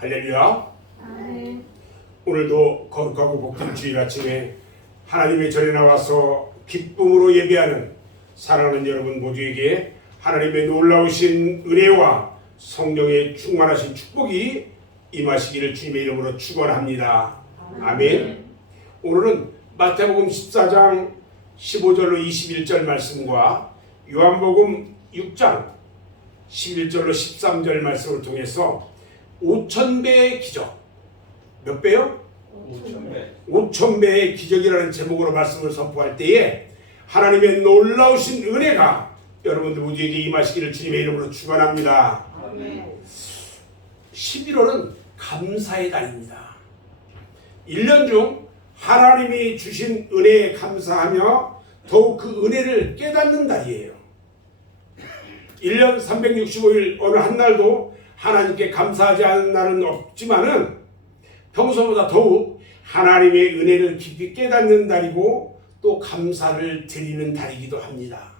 할렐루야. 아멘. 오늘도 거룩하고 복된 주일 아침에 하나님의 전에 나와서 기쁨으로 예배하는 사랑하는 여러분 모두에게 하나님의 놀라우신 은혜와 성령의 충만하신 축복이 임하시기를 주님의 이름으로 축원합니다. 아멘. 오늘은 마태복음 14장 15절로 21절 말씀과 요한복음 6장 11절로 13절 말씀을 통해서 5,000배의 기적, 몇 배요? 5,000배의 기적이라는 제목으로 말씀을 선포할 때에 하나님의 놀라우신 은혜가 여러분들 모두에게 임하시기를 주님의 이름으로 축원합니다. 11월은 감사의 달입니다. 1년 중 하나님이 주신 은혜에 감사하며 더욱 그 은혜를 깨닫는 달이에요. 1년 365일 어느 한 날도 하나님께 감사하지 않는 날은 없지만은 평소보다 더욱 하나님의 은혜를 깊이 깨닫는 달이고 또 감사를 드리는 달이기도 합니다.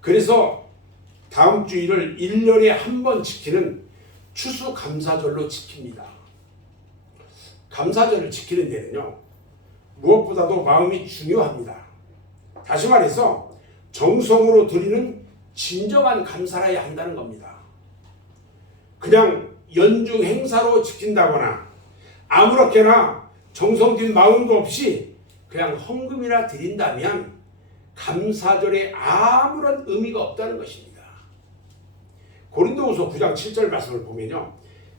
그래서 다음 주일을 1년에 한 번 지키는 추수감사절로 지킵니다. 감사절을 지키는 데는요, 무엇보다도 마음이 중요합니다. 다시 말해서 정성으로 드리는 진정한 감사라야 한다는 겁니다. 그냥 연중 행사로 지킨다거나 아무렇게나 정성 든 마음도 없이 그냥 헌금이나 드린다면 감사절에 아무런 의미가 없다는 것입니다. 고린도후서 9장 7절 말씀을 보면요,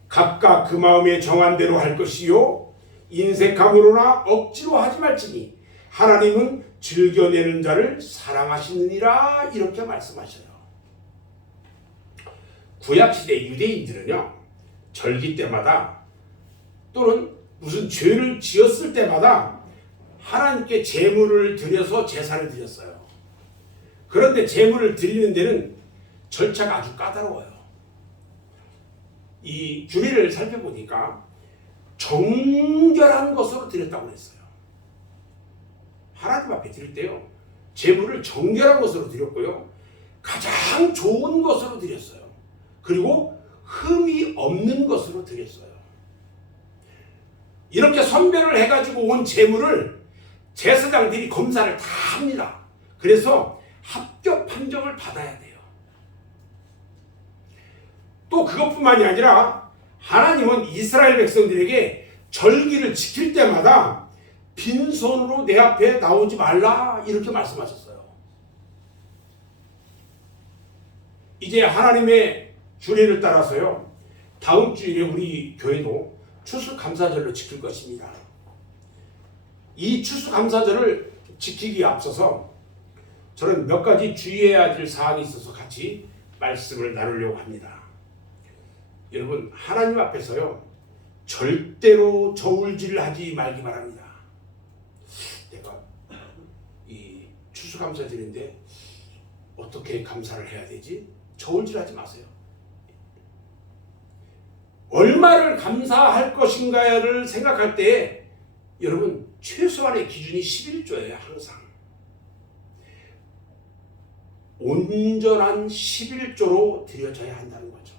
각각 그 마음에 정한 대로 할 것이요 인색함으로나 억지로 하지 말지니 하나님은 즐겨내는 자를 사랑하시느니라, 이렇게 말씀하셔요. 구약시대 유대인들은요, 절기 때마다 또는 무슨 죄를 지었을 때마다 하나님께 제물을 드려서 제사를 드렸어요. 그런데 제물을 드리는 데는 절차가 아주 까다로워요. 이 규례를 살펴보니까 정결한 것으로 드렸다고 했어요. 하나님 앞에 드릴 때요, 제물을 정결한 것으로 드렸고요, 가장 좋은 것으로 드렸어요. 그리고 흠이 없는 것으로 드렸어요. 이렇게 선별을 해가지고 온 제물을 제사장들이 검사를 다 합니다. 그래서 합격 판정을 받아야 돼요. 또 그것뿐만이 아니라 하나님은 이스라엘 백성들에게 절기를 지킬 때마다 빈손으로 내 앞에 나오지 말라, 이렇게 말씀하셨어요. 이제 하나님의 규례를 따라서요, 다음 주일에 우리 교회도 추수감사절로 지킬 것입니다. 이 추수감사절을 지키기에 앞서서 저는 몇 가지 주의해야 될 사항이 있어서 같이 말씀을 나누려고 합니다. 여러분, 하나님 앞에서요, 절대로 저울질을 하지 말기 바랍니다. 내가 이 추수감사절인데 어떻게 감사를 해야 되지? 저울질 하지 마세요. 얼마를 감사할 것인가를 생각할 때 여러분, 최소한의 기준이 11조예요. 항상 온전한 11조로 드려져야 한다는 거죠.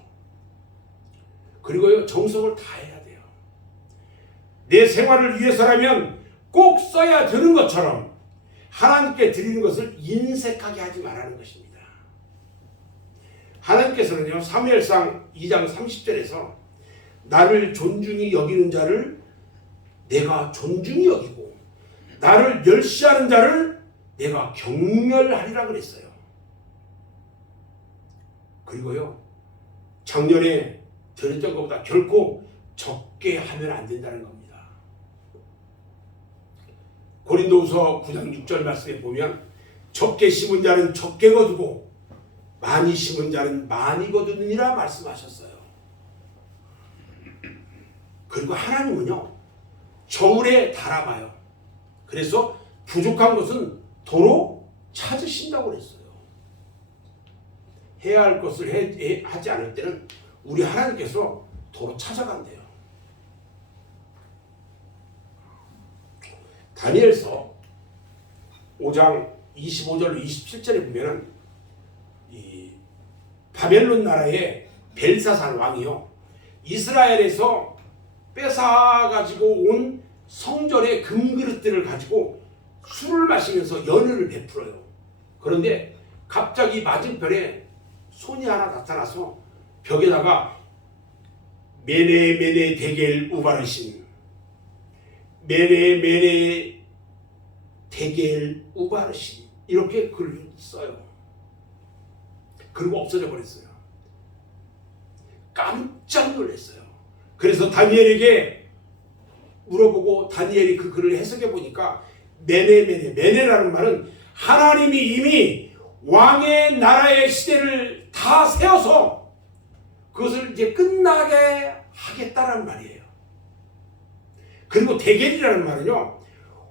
그리고요, 정성을 다해야 돼요. 내 생활을 위해서라면 꼭 써야 되는 것처럼 하나님께 드리는 것을 인색하게 하지 말라는 것입니다. 하나님께서는요, 사무엘상 2장 30절에서 나를 존중히 여기는 자를 내가 존중히 여기고 나를 멸시하는 자를 내가 경멸하리라 그랬어요. 그리고요, 작년에 드렸던 것보다 결코 적게 하면 안 된다는 겁니다. 고린도후서 9장 6절 말씀에 보면 적게 심은 자는 적게 거두고 많이 심은 자는 많이 거두느니라 말씀하셨어요. 그리고 하나님은요, 저울에 달아봐요. 그래서 부족한 것은 도로 찾으신다고 그랬어요. 해야 할 것을 하지 않을 때는 우리 하나님께서 도로 찾아간대요. 다니엘서 5장 25절로 27절에 보면은 이 바벨론 나라의 벨사살 왕이요, 이스라엘에서 뺏어가지고 온 성전의 금그릇들을 가지고 술을 마시면서 연회를 베풀어요. 그런데 갑자기 맞은편에 손이 하나 나타나서 벽에다가 메네 메네 데겔 우바르신, 메네 메네 데겔 우바르신, 이렇게 글을 써요. 그리고 없어져 버렸어요. 깜짝 놀랐어요. 그래서 다니엘에게 물어보고 다니엘이 그 글을 해석해 보니까 메네라는 말은 하나님이 이미 왕의 나라의 시대를 다 세워서 그것을 이제 끝나게 하겠다라는 말이에요. 그리고 데겔이라는 말은요,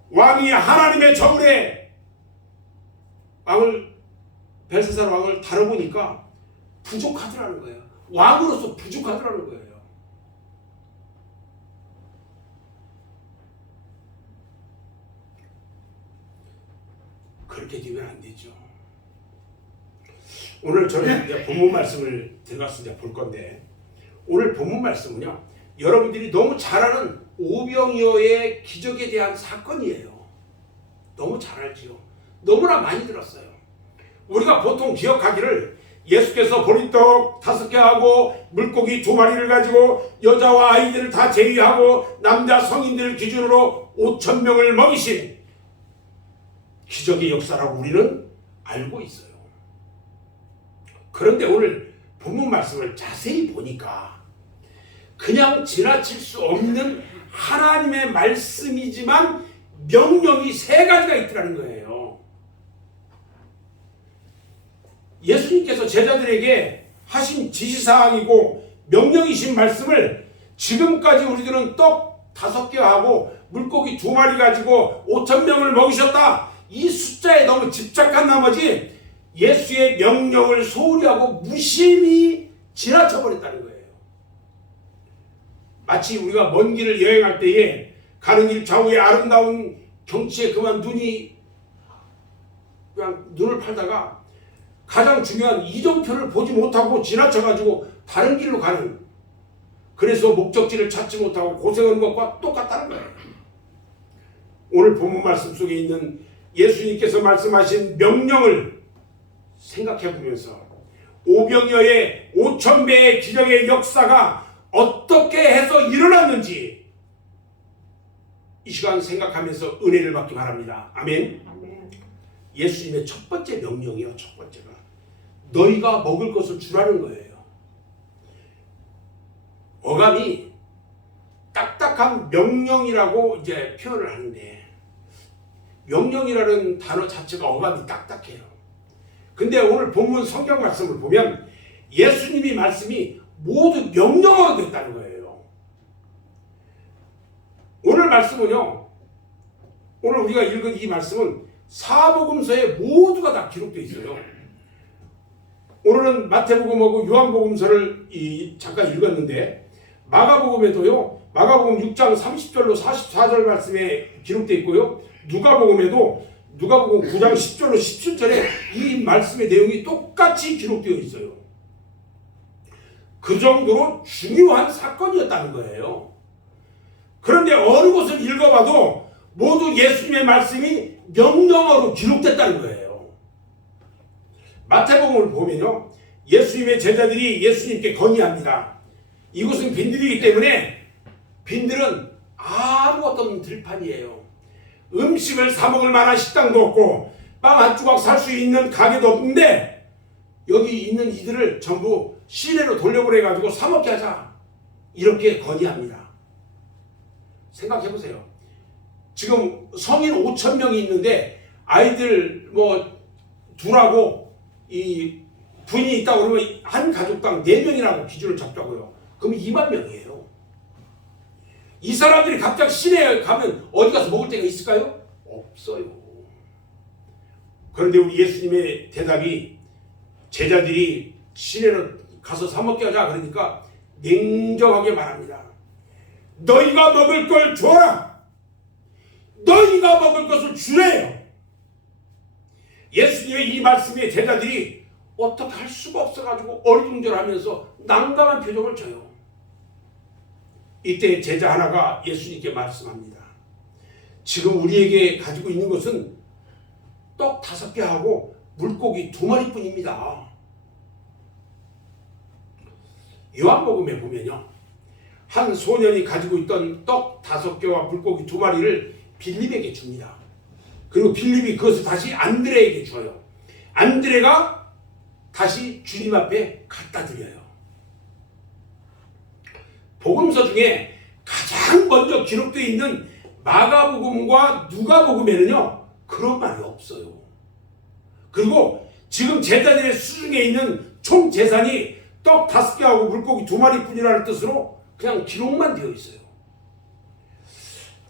왕이 하나님의 저울에 벨사살 왕을 다뤄보니까 부족하더라는 거예요. 왕으로서 부족하더라는 거예요. 그렇게 되면 안 되죠. 오늘 저는 이제 본문 말씀을 들어가서 이제 볼 건데, 오늘 본문 말씀은요, 여러분들이 너무 잘 아는 오병이어의 기적에 대한 사건이에요. 너무 잘 알지요. 너무나 많이 들었어요. 우리가 보통 기억하기를 예수께서 보리떡 5개 하고 물고기 2마리를 가지고 여자와 아이들을 다 제외하고 남자 성인들을 기준으로 5,000명을 먹이신 기적의 역사라고 우리는 알고 있어요. 그런데 오늘 본문 말씀을 자세히 보니까 그냥 지나칠 수 없는 하나님의 말씀이지만 명령이 3가지가 있더라는 거예요. 예수님께서 제자들에게 하신 지시사항이고 명령이신 말씀을 지금까지 우리들은 떡 5개 하고 물고기 2마리 가지고 5,000명을 먹이셨다, 이 숫자에 너무 집착한 나머지 예수의 명령을 소홀히 하고 무심히 지나쳐버렸다는 거예요. 마치 우리가 먼 길을 여행할 때에 가는 길 좌우의 아름다운 경치에 그만 눈을 팔다가 가장 중요한 이정표를 보지 못하고 지나쳐가지고 다른 길로 가는, 그래서 목적지를 찾지 못하고 고생하는 것과 똑같다는 거예요. 오늘 본문 말씀 속에 있는 예수님께서 말씀하신 명령을 생각해 보면서 오병이어의 5,000배의 기적의 역사가 어떻게 해서 일어났는지 이 시간 생각하면서 은혜를 받기 바랍니다. 아멘. 예수님의 첫 번째 명령이요, 첫 번째가 너희가 먹을 것을 주라는 거예요. 어감이 딱딱한 명령이라고 이제 표현을 하는데, 명령이라는 단어 자체가 어감이 딱딱해요. 근데 오늘 본문 성경 말씀을 보면 예수님이 말씀이 모두 명령어로 됐다는 거예요. 오늘 말씀은요, 오늘 우리가 읽은 이 말씀은 사복음서에 모두가 다 기록되어 있어요. 오늘은 마태복음하고 요한복음서를 잠깐 읽었는데, 마가복음에도요, 마가복음 6장 30절로 44절 말씀에 기록되어 있고요, 누가복음 9장 10절로 17절에 이 말씀의 내용이 똑같이 기록되어 있어요. 그 정도로 중요한 사건이었다는 거예요. 그런데 어느 곳을 읽어봐도 모두 예수님의 말씀이 명령어로 기록됐다는 거예요. 마태복음을 보면요, 예수님의 제자들이 예수님께 건의합니다. 이곳은 빈들이기 때문에 빈들은 아무것도 없는 들판이에요. 음식을 사 먹을 만한 식당도 없고 빵 한 조각 살 수 있는 가게도 없는데 여기 있는 이들을 전부 시내로 돌려보내가지고 사 먹게 하자, 이렇게 건의합니다. 생각해보세요. 지금 성인 5,000명이 있는데 아이들 둘하고 이 부인이 있다고 그러면 한 가족당 4명이라고 기준을 잡자고요. 그럼 2만 명이에요. 이 사람들이 각각 시내에 가면 어디 가서 먹을 데가 있을까요? 없어요. 그런데 우리 예수님의 대답이, 제자들이 시내로 가서 사 먹게 하자 그러니까 냉정하게 말합니다. 너희가 먹을 걸 줘라. 너희가 먹을 것을 주래요. 예수님의 이 말씀에 제자들이 어떻게 할 수가 없어가지고 어리둥절하면서 난감한 표정을 져요. 이때 제자 하나가 예수님께 말씀합니다. 지금 우리에게 가지고 있는 것은 떡 5개하고 물고기 2마리뿐입니다. 요한복음에 보면요, 한 소년이 가지고 있던 떡 5개와 물고기 2마리를 빌립에게 줍니다. 그리고 빌립이 그것을 다시 안드레에게 줘요. 안드레가 다시 주님 앞에 갖다 드려요. 복음서 중에 가장 먼저 기록되어 있는 마가복음과 누가복음에는요, 그런 말이 없어요. 그리고 지금 제자들의 수중에 있는 총 재산이 떡 5개하고 물고기 2마리뿐이라는 뜻으로 그냥 기록만 되어 있어요.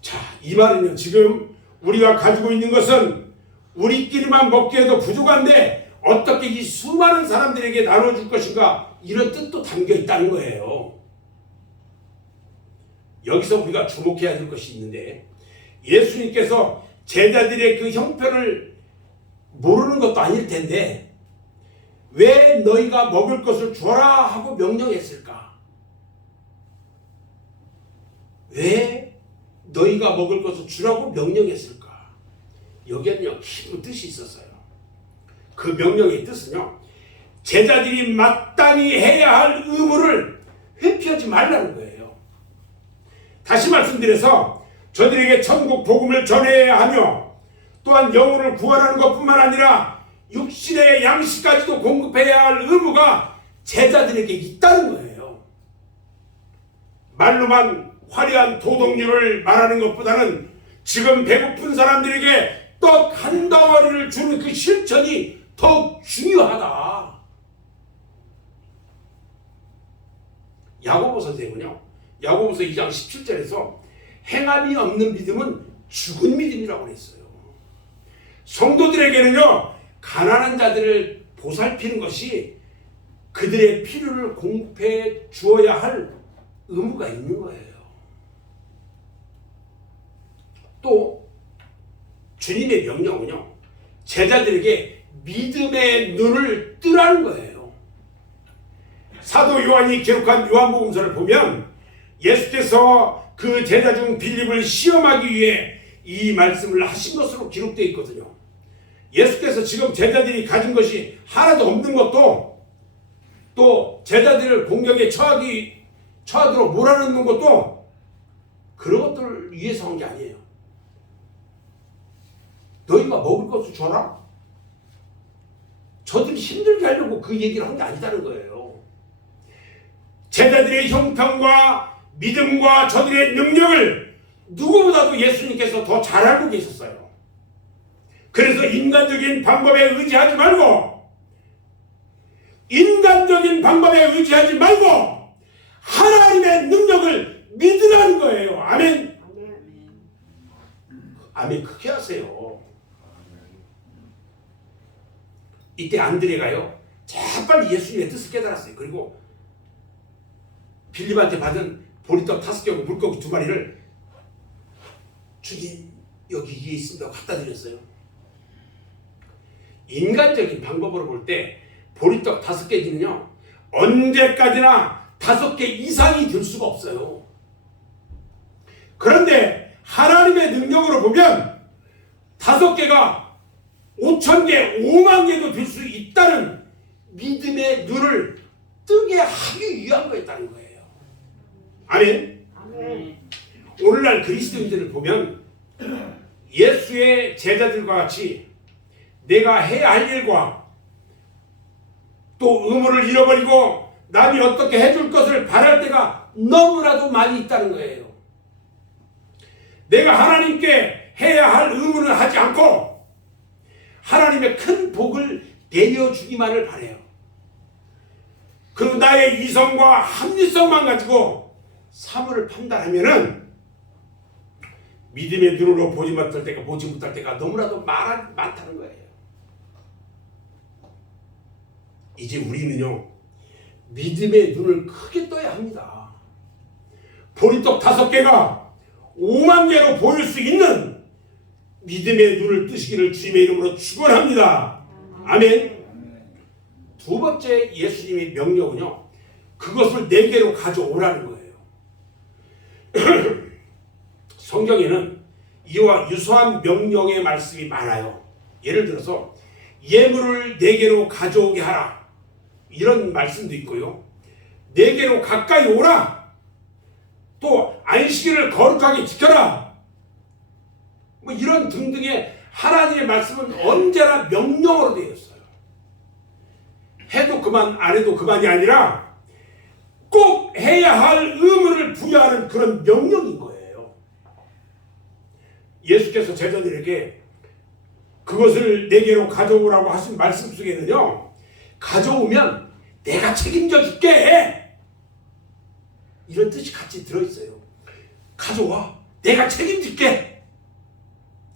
자, 이 말은요, 지금 우리가 가지고 있는 것은 우리끼리만 먹기에도 부족한데 어떻게 이 수많은 사람들에게 나눠줄 것인가, 이런 뜻도 담겨 있다는 거예요. 여기서 우리가 주목해야 될 것이 있는데, 예수님께서 제자들의 그 형편을 모르는 것도 아닐 텐데 왜 너희가 먹을 것을 줘라 하고 명령했을까? 왜 너희가 먹을 것을 주라고 명령했을까? 여기에는요, 깊은 뜻이 있었어요. 그 명령의 뜻은요, 제자들이 마땅히 해야 할 의무를 회피하지 말라는 거예요. 다시 말씀드려서 저들에게 천국 복음을 전해야 하며 또한 영혼을 구원하는 것뿐만 아니라 육신의 양식까지도 공급해야 할 의무가 제자들에게 있다는 거예요. 말로만 화려한 도덕률을 말하는 것보다는 지금 배고픈 사람들에게 떡 1덩어리를 주는 그 실천이 더욱 중요하다. 야고보서 되면요, 야고보서 2장 17절에서 행함이 없는 믿음은 죽은 믿음이라고 했어요. 성도들에게는요, 가난한 자들을 보살피는 것이 그들의 필요를 공급해 주어야 할 의무가 있는 거예요. 또 주님의 명령은요, 제자들에게 믿음의 눈을 뜨라는 거예요. 사도 요한이 기록한 요한복음서를 보면 예수께서 그 제자 중 빌립을 시험하기 위해 이 말씀을 하신 것으로 기록되어 있거든요. 예수께서 지금 제자들이 가진 것이 하나도 없는 것도, 또 제자들을 공격에 처하도록 몰아넣는 것도 그런 것들을 위해서 한 게 아니에요. 너희가 먹을 것을 줘라? 저들이 힘들게 하려고 그 얘기를 한 게 아니다는 거예요. 제자들의 형편과 믿음과 저들의 능력을 누구보다도 예수님께서 더 잘 알고 계셨어요. 그래서 인간적인 방법에 의지하지 말고 하나님의 능력을 믿으라는 거예요. 아멘. 아멘. 크게 하세요. 이때 안드레가요, 재빨리 예수님의 뜻을 깨달았어요. 그리고 빌립한테 받은 보리떡 5개하고 물고기 2마리를 주님, 여기 위에 있습니다 하고 갖다 드렸어요. 인간적인 방법으로 볼 때 보리떡 5개지는요, 언제까지나 5개 이상이 될 수가 없어요. 그런데 하나님의 능력으로 보면 5개가 5,000개, 5만 개도 될 수 있다는 믿음의 눈을 뜨게 하기 위한 거였다는 거예요. 아멘. 아멘. 오늘날 그리스도인들을 보면 예수의 제자들과 같이 내가 해야 할 일과 또 의무를 잃어버리고 남이 어떻게 해줄 것을 바랄 때가 너무나도 많이 있다는 거예요. 내가 하나님께 해야 할 의무는 하지 않고 하나님의 큰 복을 내려주기만을 바라요. 그리고 나의 이성과 합리성만 가지고 사물을 판단하면은 믿음의 눈으로 보지 못할 때가 너무나도 많다는 거예요. 이제 우리는요, 믿음의 눈을 크게 떠야 합니다. 보리떡 5개가 5만 개로 보일 수 있는 믿음의 눈을 뜨시기를 주님의 이름으로 축원합니다. 아멘. 두 번째 예수님의 명령은요, 그것을 4개로 가져오라는 거예요. 성경에는 이와 유사한 명령의 말씀이 많아요. 예를 들어서 예물을 내게로 가져오게 하라, 이런 말씀도 있고요. 내게로 가까이 오라, 또 안식일을 거룩하게 지켜라, 뭐 이런 등등의 하나님의 말씀은 언제나 명령으로 되어 있어요. 해도 그만 안 해도 그만이 아니라 꼭 해야 할 의무를 부여하는 그런 명령인 거예요. 예수께서 제자들에게 그것을 내게로 가져오라고 하신 말씀 속에는요, 가져오면 내가 책임져 줄게, 이런 뜻이 같이 들어있어요. 가져와, 내가 책임질게.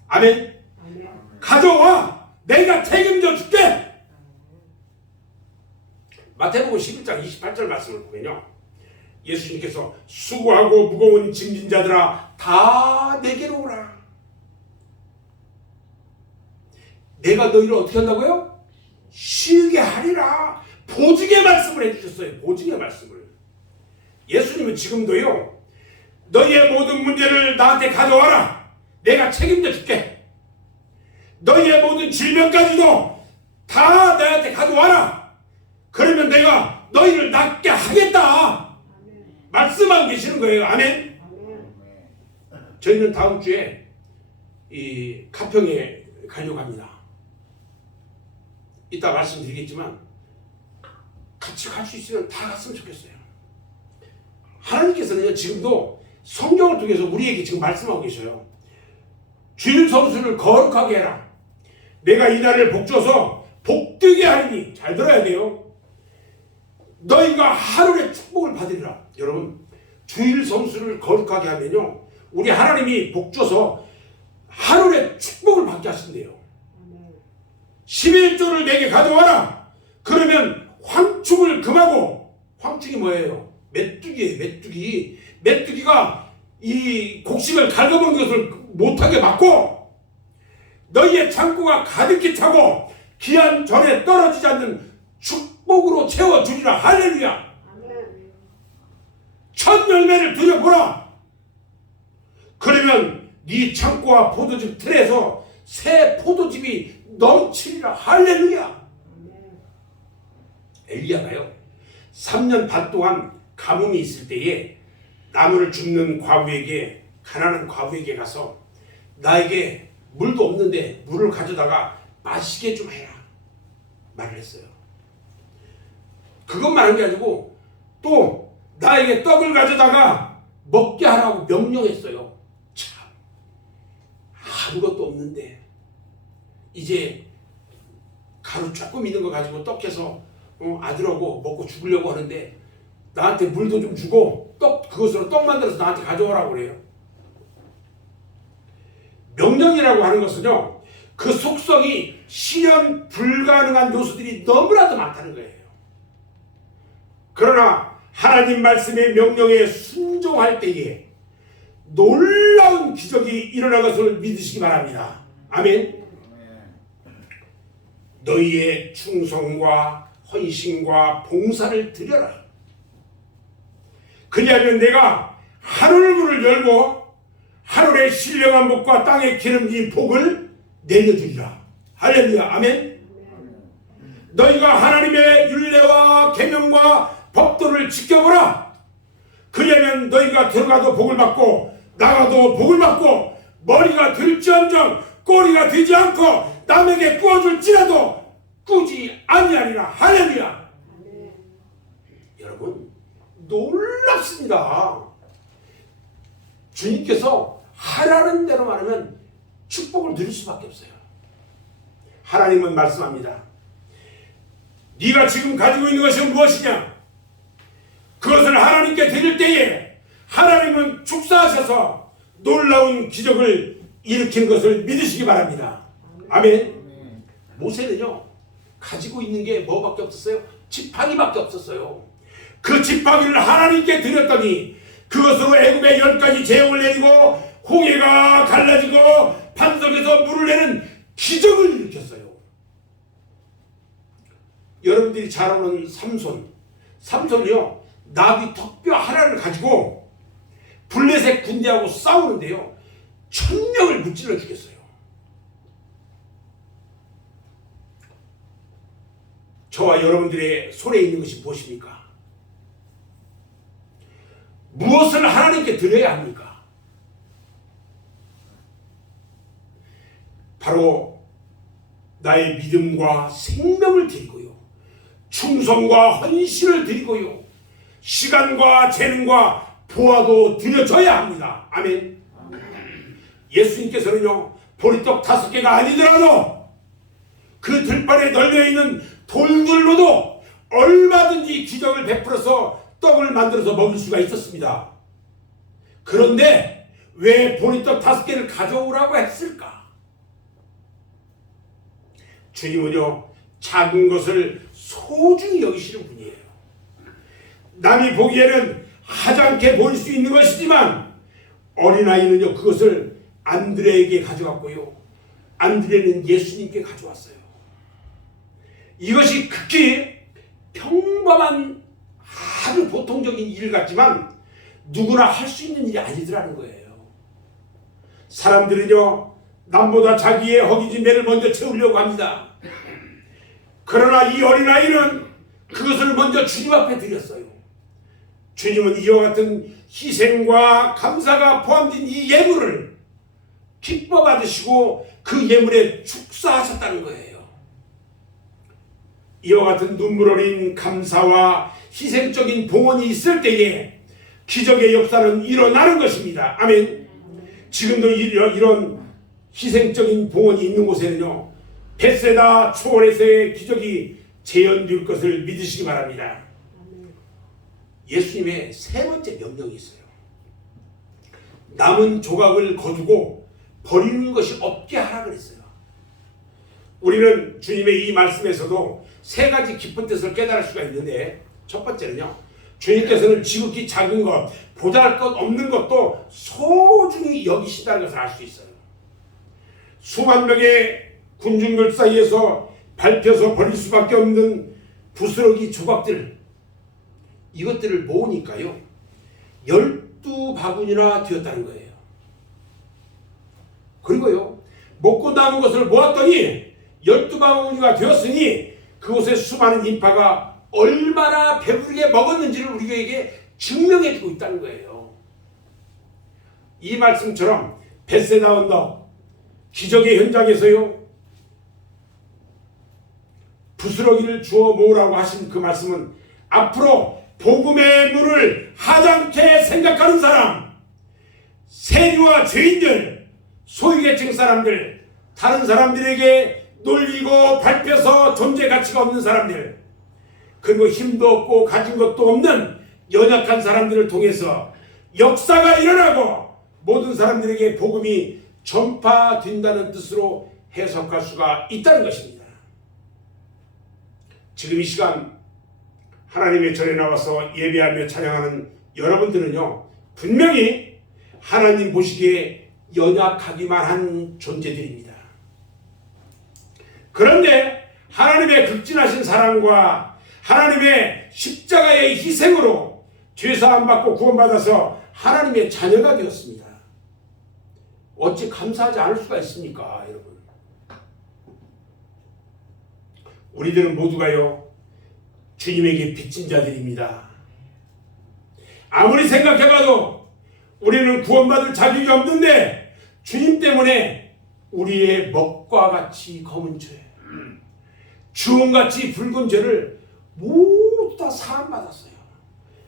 아멘. 가져와, 내가 책임져 줄게. 마태복음 11장 28절 말씀을 보면요, 예수님께서 수고하고 무거운 짐진 자들아 다 내게로 오라. 내가 너희를 어떻게 한다고요? 쉬게 하리라. 보증의 말씀을 해주셨어요. 보증의 말씀을. 예수님은 지금도요, 너희의 모든 문제를 나한테 가져와라, 내가 책임져 줄게. 너희의 모든 질병까지도 다 나한테 가져와라, 그러면 내가 너희를 낫게 하겠다, 말씀하고 계시는 거예요. 아멘. 저희는 다음 주에 이 가평에 가려고 합니다. 이따 말씀드리겠지만 같이 갈 수 있으면 다 갔으면 좋겠어요. 하나님께서는 지금도 성경을 통해서 우리에게 지금 말씀하고 계셔요. 주일 성수를 거룩하게 해라, 내가 이날을 복줘서 복되게 하리니. 잘 들어야 돼요. 너희가 하루의 축복을 받으리라. 여러분, 주일 성수를 거룩하게 하면요, 우리 하나님이 복줘서 하루의 축복을 받게 하신대요. 11조를 내게 가져와라, 그러면 황축을 금하고, 황축이 뭐예요? 메뚜기예요. 메뚜기. 메뚜기가 이 곡식을 갉아먹는 것을 못하게 막고, 너희의 창고가 가득히 차고 기한 전에 떨어지지 않는 축복으로 채워주리라. 할렐루야. 첫 열매를 드려보라. 그러면 네 창고와 포도즙 틀에서 새 포도즙이 넘치리라. 할렐루야. 엘리야가요, 3년 반 동안 가뭄이 있을 때에 나무를 줍는 과부에게, 가난한 과부에게 가서 나에게 물도 없는데 물을 가져다가 마시게 좀 해라, 말을 했어요. 그것만 한 게 아니고 또 나에게 떡을 가져다가 먹게 하라고 명령했어요. 참, 아무것도 없는데 이제 가루 조금 있는 거 가지고 떡해서 아들하고 먹고 죽으려고 하는데 나한테 물도 좀 주고 그것으로 떡 만들어서 나한테 가져오라고 그래요. 명령이라고 하는 것은요, 그 속성이 실현 불가능한 요소들이 너무나도 많다는 거예요. 그러나 하나님 말씀의 명령에 순종할 때에 놀라운 기적이 일어날 것을 믿으시기 바랍니다. 아멘. 너희의 충성과 헌신과 봉사를 드려라. 그리하면 내가 하늘 문을 열고 하늘의 신령한 복과 땅의 기름진 복을 내려주리라. 할렐루야. 아멘. 너희가 하나님의 율례와 계명과 법도를 지켜보라. 그러면 너희가 들어가도 복을 받고 나가도 복을 받고 머리가 들지언정 꼬리가 되지 않고 남에게 꾸어줄지라도 꾸지 아니하리라. 할렐루야. 여러분, 놀랍습니다. 주님께서 하라는 대로만 하면 축복을 누릴 수밖에 없어요. 하나님은 말씀합니다. 네가 지금 가지고 있는 것이 무엇이냐? 그것을 하나님께 드릴 때에 하나님은 축사하셔서 놀라운 기적을 일으킨 것을 믿으시기 바랍니다. 아멘. 모세는요, 가지고 있는 게 뭐밖에 없었어요? 지팡이밖에 없었어요. 그 지팡이를 하나님께 드렸더니 그것으로 애굽의 10가지 재앙을 내리고 홍해가 갈라지고 반석에서 물을 내는 기적을 일으켰어요. 여러분들이 잘 아는 삼손이요, 나비 턱뼈 하나를 가지고 블레셋 군대하고 싸우는데요, 1000명을 무찔러 죽였어요. 저와 여러분들의 손에 있는 것이 무엇입니까? 무엇을 하나님께 드려야 합니까? 바로 나의 믿음과 생명을 드리고요, 충성과 헌신을 드리고요, 시간과 재능과 부하도 드려줘야 합니다. 아멘. 예수님께서는요, 보리떡 5개가 아니더라도 그 들판에 널려있는 돌들로도 얼마든지 기적을 베풀어서 떡을 만들어서 먹을 수가 있었습니다. 그런데 왜 보리떡 5개를 가져오라고 했을까? 주님은요, 작은 것을 소중히 여기시는 분이에요. 남이 보기에는 하찮게 보일 수 있는 것이지만 어린아이는요, 그것을 안드레에게 가져갔고요, 안드레는 예수님께 가져왔어요. 이것이 극히 평범한 아주 보통적인 일 같지만 누구나 할 수 있는 일이 아니더라는 거예요. 사람들은요, 남보다 자기의 허기진 배를 먼저 채우려고 합니다. 그러나 이 어린아이는 그것을 먼저 주님 앞에 드렸어요. 주님은 이와 같은 희생과 감사가 포함된 이 예물을 기뻐 받으시고 그 예물에 축사하셨다는 거예요. 이와 같은 눈물 어린 감사와 희생적인 봉헌이 있을 때에 기적의 역사는 일어나는 것입니다. 아멘. 지금도 이런 희생적인 봉헌이 있는 곳에는요, 벳세다 초원에서의 기적이 재현될 것을 믿으시기 바랍니다. 예수님의 3번째 명령이 있어요. 남은 조각을 거두고 버리는 것이 없게 하라 그랬어요. 우리는 주님의 이 말씀에서도 3가지 깊은 뜻을 깨달을 수가 있는데, 첫 번째는요, 주님께서는 지극히 작은 것, 보잘 것 없는 것도 소중히 여기신다는 것을 알 수 있어요. 수만 명의 군중들 사이에서 밟혀서 버릴 수밖에 없는 부스러기 조각들, 이것들을 모으니까요, 12바구니나 되었다는 거예요. 그리고요, 먹고 남은 것을 모았더니 12바구니가 되었으니 그곳에 수많은 인파가 얼마나 배부르게 먹었는지를 우리에게 증명해주고 있다는 거예요. 이 말씀처럼 벳세다 언덕 기적의 현장에서요, 부스러기를 주워 모으라고 하신 그 말씀은 앞으로 복음의 문을 하찮게 생각하는 사람, 세리와 죄인들, 소유계층 사람들, 다른 사람들에게 놀리고 밟혀서 존재 가치가 없는 사람들, 그리고 힘도 없고 가진 것도 없는 연약한 사람들을 통해서 역사가 일어나고 모든 사람들에게 복음이 전파된다는 뜻으로 해석할 수가 있다는 것입니다. 지금 이 시간 하나님의 절에 나와서 예배하며 찬양하는 여러분들은요, 분명히 하나님 보시기에 연약하기만 한 존재들입니다. 그런데 하나님의 극진하신 사랑과 하나님의 십자가의 희생으로 죄사함 받고 구원받아서 하나님의 자녀가 되었습니다. 어찌 감사하지 않을 수가 있습니까, 여러분? 우리들은 모두가요, 주님에게 빚진 자들입니다. 아무리 생각해봐도 우리는 구원받을 자격이 없는데 주님 때문에 우리의 먹과 같이 검은 죄, 주홍같이 붉은 죄를 모두 다 사함받았어요.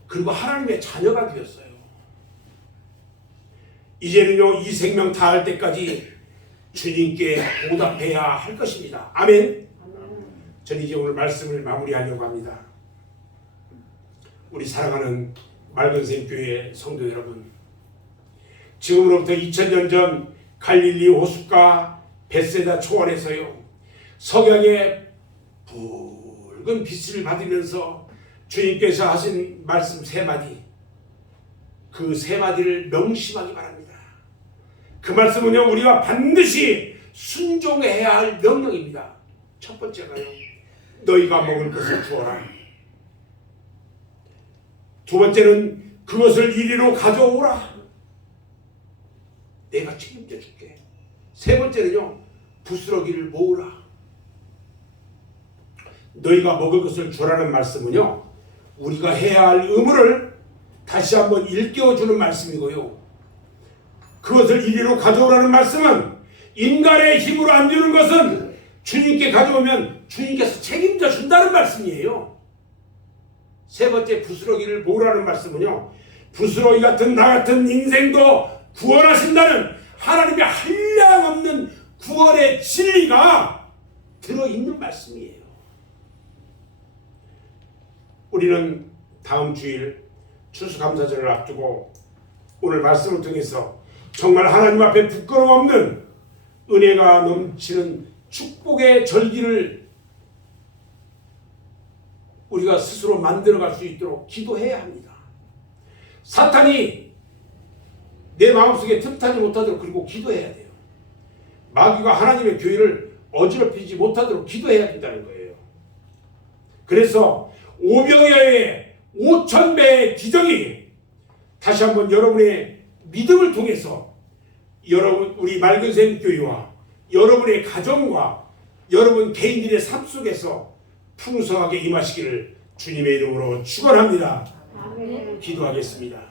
그리고 하나님의 자녀가 되었어요. 이제는요, 이 생명 다할 때까지 주님께 보답해야 할 것입니다. 아멘. 저는 이제 오늘 말씀을 마무리하려고 합니다. 우리 사랑하는 맑은샘 교회 성도 여러분, 지금으로부터 2000년 전 갈릴리 호숫가 벳세다 초원에서요, 석양의 붉은 빛을 받으면서 주님께서 하신 말씀 3마디, 그 3마디를 명심하기 바랍니다. 그 말씀은요, 우리가 반드시 순종해야 할 명령입니다. 첫 번째가요, 너희가 먹을 것을 주어라. 두 번째는 그것을 이리로 가져오라. 내가 책임져 줄게. 세 번째는요, 부스러기를 모으라. 너희가 먹을 것을 주라는 말씀은요, 우리가 해야 할 의무를 다시 한번 일깨워 주는 말씀이고요. 그것을 이리로 가져오라는 말씀은 인간의 힘으로 안 주는 것은 주님께 가져오면 주님께서 책임져 준다는 말씀이에요. 세 번째, 부스러기를 모으라는 말씀은요, 부스러기 같은 나 같은 인생도 구원하신다는 하나님의 한량없는 구원의 진리가 들어있는 말씀이에요. 우리는 다음 주일 추수감사절을 앞두고 오늘 말씀을 통해서 정말 하나님 앞에 부끄럼 없는 은혜가 넘치는 축복의 절기를 우리가 스스로 만들어갈 수 있도록 기도해야 합니다. 사탄이 내 마음속에 틈타지 못하도록 그리고 기도해야 돼요. 마귀가 하나님의 교회를 어지럽히지 못하도록 기도해야 된다는 거예요. 그래서 500여의 5,000배의 기적이 다시 한번 여러분의 믿음을 통해서 여러분 우리 맑은샘 교회와 여러분의 가정과 여러분 개인들의 삶 속에서 풍성하게 임하시기를 주님의 이름으로 축원합니다. 아멘. 기도하겠습니다.